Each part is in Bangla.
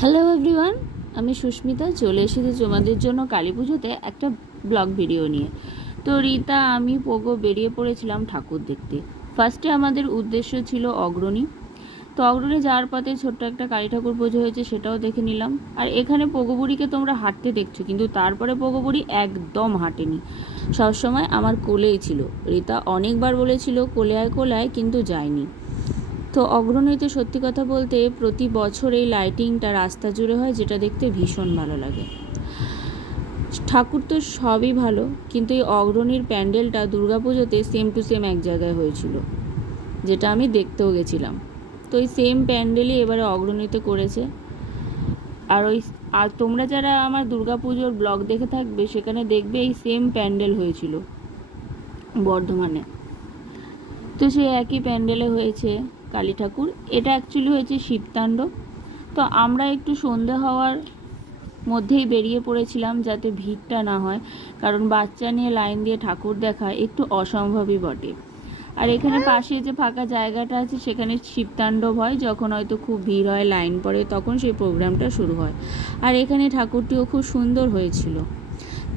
হ্যালো এভরিওয়ান, আমি সুস্মিতা চলে এসেছি তোমাদের জন্য কালী পুজোতে একটা ব্লগ ভিডিও নিয়ে। তো রীতা আমি পোগো বেরিয়ে পড়েছিলাম ঠাকুর দেখতে। ফার্স্টে আমাদের উদ্দেশ্য ছিল অগ্রণী। তো অগ্রণী যাওয়ার পথে ছোট্ট একটা কালী ঠাকুর পুজো হয়েছে, সেটাও দেখে নিলাম। আর এখানে পোগোবুড়িকে তোমরা হাঁটতে দেখছো, কিন্তু তারপরে পোগোবুড়ি একদম হাঁটেনি, সবসময় আমার কোলেই ছিল। রীতা অনেকবার বলেছিল কোলে আয়, কিন্তু যায়নি। তো অগ্রণীতে সত্যি কথা বলতে প্রতি বছর এই লাইটিংটা রাস্তা জুড়ে হয়, যেটা দেখতে ভীষণ ভালো লাগে। ঠাকুর তো সবই ভালো, কিন্তু এই অগ্রণীর প্যান্ডেলটা দুর্গাপুজোতে সেম টু সেম এক জায়গায় হয়েছিল, যেটা আমি দেখতেও গেছিলাম। তো এই সেম প্যান্ডেলই এবারে অগ্রণীতে করেছে। আর তোমরা যারা আমার দুর্গাপুজোর ব্লগ দেখে থাকবে, সেখানে দেখবে এই সেম প্যান্ডেল হয়েছিল বর্ধমানে। তো সেই একই প্যান্ডেলে হয়েছে কালী ঠাকুর। এটা অ্যাকচুয়ালি হয়েছে শিবতাণ্ডব। তো আমরা একটু সন্ধে হওয়ার মধ্যেই বেরিয়ে পড়েছিলাম, যাতে ভিড়টা না হয়, কারণ বাচ্চা নিয়ে লাইন দিয়ে ঠাকুর দেখা একটু অসম্ভবই বটে। আর এখানে পাশে যে ফাঁকা জায়গাটা আছে, সেখানে শিবতাণ্ডব হয়। যখন হয়তো খুব ভিড় হয়, লাইন পড়ে, তখন সেই প্রোগ্রামটা শুরু হয়। আর এখানে ঠাকুরটিও খুব সুন্দর হয়েছিল।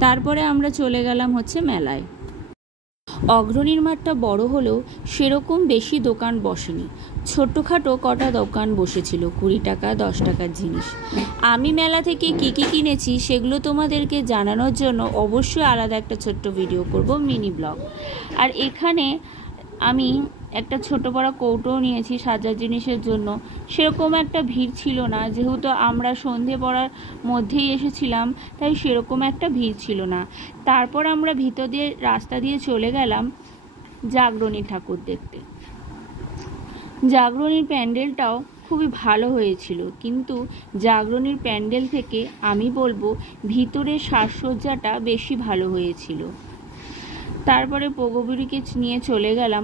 তারপরে আমরা চলে গেলাম হচ্ছে মেলায়। অগ্রণীর মাঠটা বড় হলেও সেরকম বেশি দোকান বসেনি, ছোটোখাটো কটা দোকান বসেছিল, 20 টাকা 10 টাকার জিনিস। আমি মেলা থেকে কী কী কিনেছি সেগুলো তোমাদেরকে জানানোর জন্য অবশ্যই আলাদা একটা ছোট্ট ভিডিও করব, মিনি ব্লগ। আর এখানে আমি একটা ছোট বড় কৌটোও নিয়েছি সাজার জিনিসের জন্য। সেরকম একটা ভিড় ছিল না, যেহেতু আমরা সন্ধে পড়ার মধ্যেই এসেছিলাম, তাই সেরকম একটা ভিড় ছিল না। তারপর আমরা ভিতর দিয়ে রাস্তা দিয়ে চলে গেলাম জাগরণী ঠাকুর দেখতে। জাগরণীর প্যান্ডেলটাও খুবই ভালো হয়েছিল, কিন্তু জাগরণীর প্যান্ডেল থেকে আমি বলবো ভিতরের সাজসজ্জাটা বেশি ভালো হয়েছিল। তারপরে পোগোবুড়িকে নিয়ে চলে গেলাম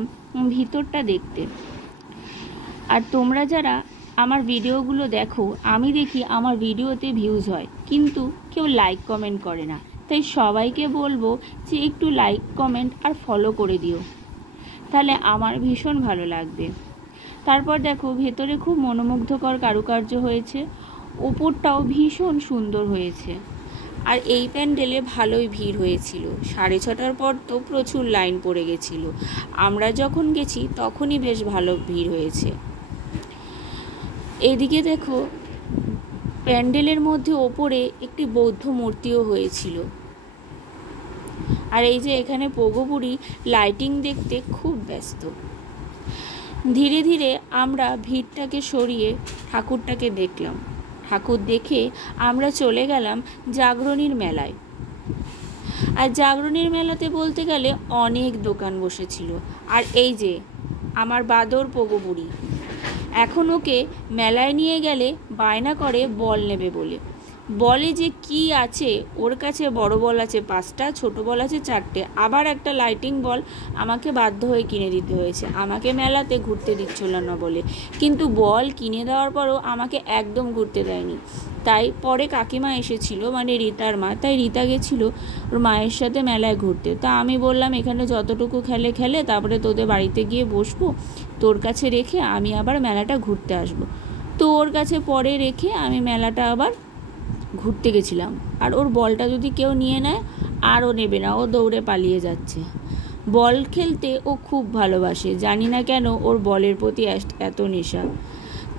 ভিতরটা দেখতে। আর তোমরা যারা আমার ভিডিওগুলো দেখো, আমি দেখি আমার ভিডিওতে ভিউজ হয়, কিন্তু কেউ লাইক কমেন্ট করে না। তাই সবাইকে বলবো যে একটু লাইক কমেন্ট আর ফলো করে দিও, তাহলে আমার ভীষণ ভালো লাগবে। তারপর দেখো ভেতরে খুব মনোমুগ্ধকর কারুকার্য হয়েছে, ওপরটাও ভীষণ সুন্দর হয়েছে। আর এই প্যান্ডেলে ভালোই ভিড় হয়েছিল। 6:30টার পর তো প্রচুর লাইন পড়ে গেছিল। আমরা যখন গেছি তখনই বেশ ভালো ভিড় হয়েছে। এদিকে দেখো প্যান্ডেলের মধ্যে ওপরে একটি বৌদ্ধ মূর্তিও হয়েছিল। আর এই যে এখানে পোগোবুড়ি লাইটিং দেখতে খুব ব্যস্ত। ধীরে ধীরে আমরা ভিড়টাকে সরিয়ে ঠাকুরটাকে দেখলাম। ঠাকুর দেখে আমরা চলে গেলাম জাগরণীর মেলায়। আর জাগরণীর মেলাতে বলতে গেলে অনেক দোকান বসেছিল। আর এই যে আমার বাদর পোগোবুড়ি, এখন ওকে মেলায় নিয়ে গেলে বায়না করে বল নেবে বলে। বলে যে কি আছে ওর কাছে, বড় বল আছে 5টা, ছোট বল আছে 4টে, আবার একটা লাইটিং বল আমাকে বাধ্য হয়ে কিনে দিতে হয়েছে, আমাকে মেলাতে ঘুরতে দিচ্ছিল না বলে। কিন্তু বল কিনে দেওয়ার পরও আমাকে একদম ঘুরতে দেয়নি। তাই পরে কাকিমা এসেছিল, মানে রীতার মা, তাই রীতা গেছিল ওর মায়ের সাথে মেলায় ঘুরতে। তা আমি বললাম এখানে যতটুকু খেলে, তারপরে তোদের বাড়িতে গিয়ে বসবো, তোর কাছে রেখে আমি আবার মেলাটা ঘুরতে আসবো। তো ওর কাছে পরে রেখে আমি মেলাটা আবার ঘুরতে গেছিলাম। আর ওর বলটা যদি কেউ নিয়ে নেয় আর ও নেবে না, ও দৌড়ে পালিয়ে যাচ্ছে। বল খেলতে ও খুব ভালোবাসে, জানি না কেন ওর বলের প্রতি এত নেশা।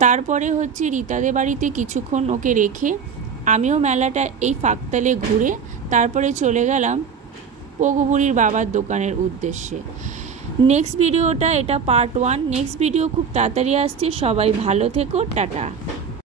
তারপরে হচ্ছে রীতাদের বাড়িতে কিছুক্ষণ ওকে রেখে আমিও মেলাটা এই ফাঁকতালে ঘুরে তারপরে চলে গেলাম পোগোবুড়ির বাবার দোকানের উদ্দেশ্যে। নেক্সট ভিডিওটা এটা পার্ট 1। নেক্সট ভিডিও খুব তাড়াতাড়ি আসছে। সবাই ভালো থেকো, টাটা।